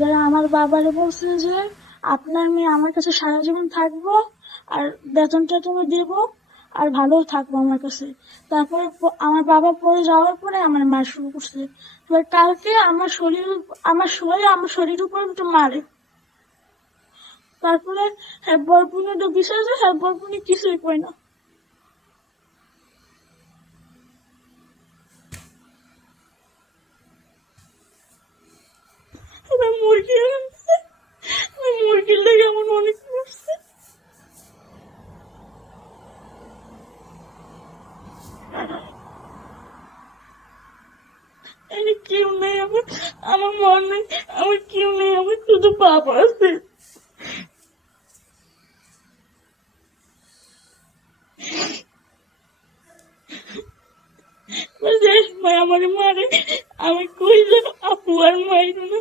যারা আমার বাবারে বলছে যে আপনার মেয়ে আমার কাছে সারা জীবন থাকবো, আর বেতনটা তুমি দেবো, আর ভালো থাকবো আমার কাছে। তারপরে আমার বাবা পরে যাওয়ার পরে আমার মা শুরু করছে। এবার কালকে আমার শরীরের উপর একটু মারে। তারপরে হ্যাঁ বরপুনে তো বিষয় যে হ্যাঁ বরপুনে কিছুই কই না। এবার মুরগি আনছে, মুরগির লেগে আমার অনেক করছে। কেউ নেই আমার, আমার মন নেই, আমার কেউ নেই, আমার শুধু বাবা আছে। যে সময় আমার মারে আমি কই যে আপু আর মাইর না।